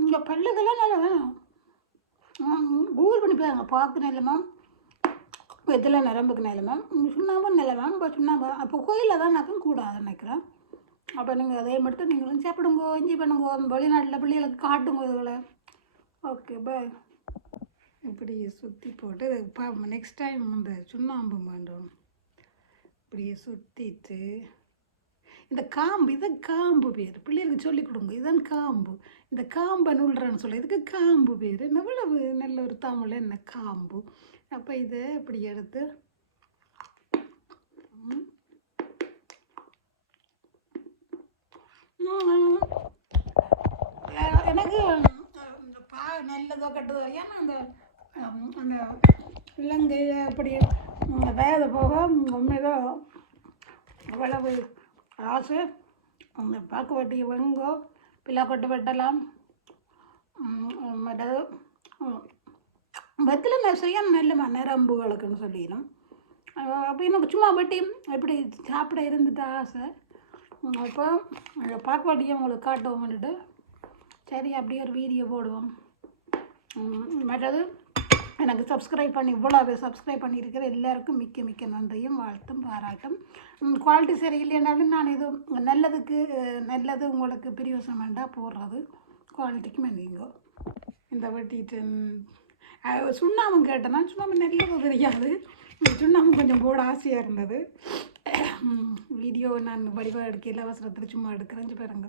இங்கே பல்லுக்கெல்லாம் நல்லா வேணும். கூகுள் பண்ணி மேம் பாக்கு நிலமா இதில் நரம்புக்கு நிலமா சுண்ணாம்பு நிலமா இப்போ சுண்ணாம்பு அப்போ கோயிலில் தான் நாக்கும் கூடாது நினைக்கிறேன். அப்போ நீங்கள் அதே மட்டும் நீங்களும் சாப்பிடுங்கோ இஞ்சி பண்ணுங்கோ வெளிநாட்டில் பிள்ளைகளுக்கு காட்டுங்க இதுகளை. ஓகே பாய் இப்படி சுற்றி போட்டு பா நெக்ஸ்ட் டைம் இந்த சுண்ணாம்பு வேண்டும் இப்படியே சுற்றிட்டு இந்த காம்பு இது காம்பு பேர். பிள்ளைகளுக்கு சொல்லிக் கொடுங்க இதுதான் காம்பு. இந்த காம்பை நூல்றான்னு சொல்ல இதுக்கு காம்பு பேர். எவ்வளவு நல்ல ஒரு தமிழ் என்ன காம்பு. அப்போ இதை இப்படி எடுத்து எனக்கு இந்த பா நல்லதோ கெட்டதோ ஏன்னா அந்த அந்த இலங்கையில் அப்படி ம், வேத போக உண்மைதான். அவ்வளவு ஆசை. அந்த பாக்கு வட்டி வெங்கோ கொட்டு வெட்டலாம். மற்றது ம், வெத்தில நிறைய நல்ல நரம்புகளுக்குன்னு சொல்லிடும். அப்போ எனக்கு சும்மா வெட்டி எப்படி சாப்பிட இருந்துட்டு ஆசை. அப்போ அந்த பாக்கு வட்டியை உங்களுக்கு காட்டுவோம் வந்துட்டு சரி அப்படியே ஒரு வீடியோ போடுவோம். மற்றது எனக்கு சப்ஸ்கிரைப் பண்ணி இவ்வளோ சப்ஸ்கிரைப் பண்ணியிருக்கிற எல்லாருக்கும் மிக்க மிக்க நன்றியும் வாழ்த்தும் பாராட்டும். குவாலிட்டி சரியில்லைனாலும் நான் இது நல்லதுக்கு நல்லது உங்களுக்கு பிரியோசனம் வேண்டாம் போடுறது. குவாலிட்டிக்கு மன்னிங்கோ இந்த வெட்டிட்டு சுண்ணாமும் சுண்ணாம்பு கேட்டேன்னா சுண்ணாம்பு நல்லது தெரியாது. சுண்ணாமும் கொஞ்சம் போட ஆசையாக இருந்தது. வீடியோ நான் வடிவாக எடுக்கல அவசரத்தில் சும்மா எடுக்கிறேன் பாருங்க.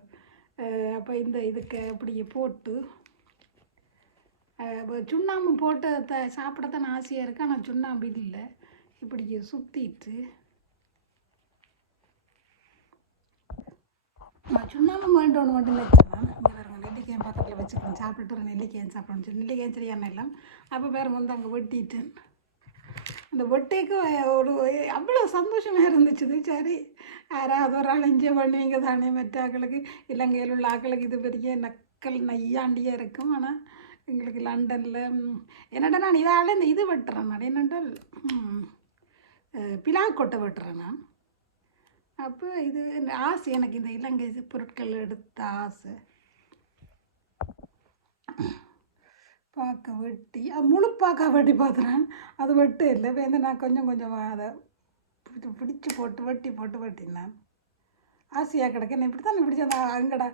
அப்போ இந்த இதுக்கு அப்படியே போட்டு சுண்ணாம்பு போட்டு த சாப்பிடத்தான் ஆசையாக இருக்கு. ஆனால் சுண்ணாம்பு இல்லை. இப்படி சுற்றிட்டு சுண்ணாம்பு வேண்டோன்னு மட்டும் வச்சுருந்தேன் இங்கே வேறு நெல்லிக்காய் பக்கத்தில் வச்சுக்கிறேன் சாப்பிட்டுட்டு ஒரு நெல்லிக்காய் சாப்பிடணும்? சொல்லி நெல்லிக்காய் சரியான எல்லாம்? அப்போ வேறு வந்து அங்கே வெட்டிட்டேன் அந்த வெட்டைக்கு ஒரு அவ்வளோ சந்தோஷமாக இருந்துச்சுது. சரி யாராவது ஒரு ஆள் என்ஜாய் பண்ணுவீங்க தானே மற்ற ஆக்களுக்கு இலங்கையில் உள்ள ஆக்களுக்கு இது பெரிய நக்கல் நையாண்டியாக இருக்கும். ஆனால் எங்களுக்கு லண்டனில் என்னடா நான் இதால் இந்த இது வெட்டுறேன் நான் என்னென்றால் ம், கொட்டை பிலாக்கொட்டை வெட்டுறேன் நான். அப்போ இது ஆசை எனக்கு இந்த இலங்கை பொருட்கள் எடுத்த ஆசை. பாக்க வெட்டி அது முழு பாக்கா வெட்டி பார்த்துறேன். அது வெட்டு இல்லை வேந்து நான் கொஞ்சம் கொஞ்சம் அதை பிடிச்சி போட்டு வெட்டி போட்டு வெட்டினேன் ஆசையாக கிடக்கு. இப்படி தான் பிடிச்ச அந்த அங்கடா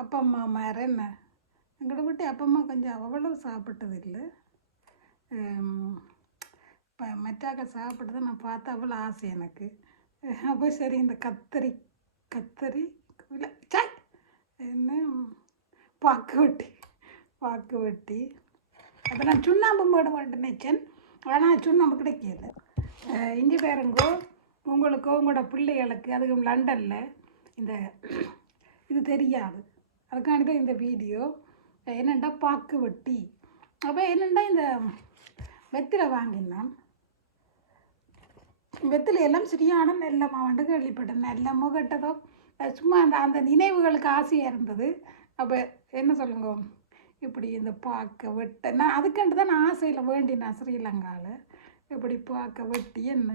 அப்பா அம்மா மாற என்ன? எங்கட விட்டு அப்பா அம்மா கொஞ்சம் அவ்வளோ சாப்பிட்டதில்லை இப்போ சாப்பிட்டதை நான் பார்த்தா அவ்வளோ ஆசை எனக்கு. அப்போ சரி இந்த கத்தரி கத்தரி இல்லை சாய் என்ன? பாக்கு வெட்டி பாக்கு வெட்டி அப்போ நான் சுண்ணாம்பு போட மாட்டேன் நினைச்சேன். ஆனால் சுண்ணாம்பு கிடைக்கல. இஞ்சி பேருங்கோ உங்களுக்கோ உங்களோட பிள்ளைகளுக்கு அதுவும் லண்டனில் இந்த இது தெரியாது. அதுக்காண்டி தான் இந்த வீடியோ. என்னென்னா பாக்கு வெட்டி? அப்போ என்னென்னா இந்த வெத்திரை வாங்கினான் வெத்தில எல்லாம் சரியான நெல்லம்மா வந்து கேள்விப்பட்டேன் நெல்லமோ கெட்டதோ சும்மா அந்த அந்த நினைவுகளுக்கு ஆசையாக இருந்தது. அப்போ என்ன சொல்லுங்க? இப்படி இந்த பாக்க வெட்ட நான் அதுக்கண்டு தான் நான் ஆசையில் வேண்டினேன் ஸ்ரீலங்காவில் இப்படி பாக்க வெட்டி என்ன?